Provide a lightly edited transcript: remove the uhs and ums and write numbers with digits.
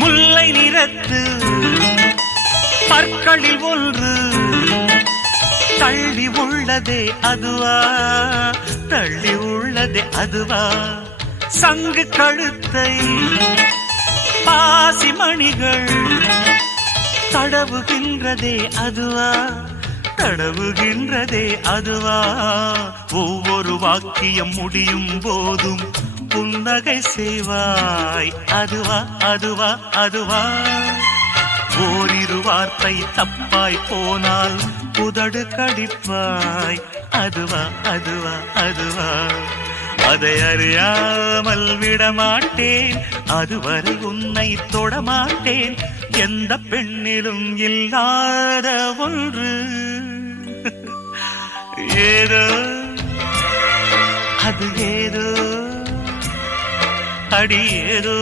முல்லை நிறத்து பற்களில் ஒன்று தள்ளி உள்ளதே அதுவா, தள்ளி உள்ளதே அதுவா, சங்கு கழுத்தை பாசி மணிகள் தடவுகின்றதே அதுவா, தடவுகின்றதே அதுவா, ஒவ்வொரு வாக்கியம் முடியும் போதும் புன்னகை செய்வாய் அதுவா, அதுவா, அதுவா, ஓரிரு வார்த்தை தப்பாய் போனால் உதடு கடிப்பாய் அதுவா, அதுவா, அதுவா, அதை அறியாமல் விடமாட்டேன், அதுவரை உன்னை தொடமாட்டேன், எந்த பெண்ணிலும் இல்லாத ஒன்று ஏதோ அது ஏதோ அடி ஏதோ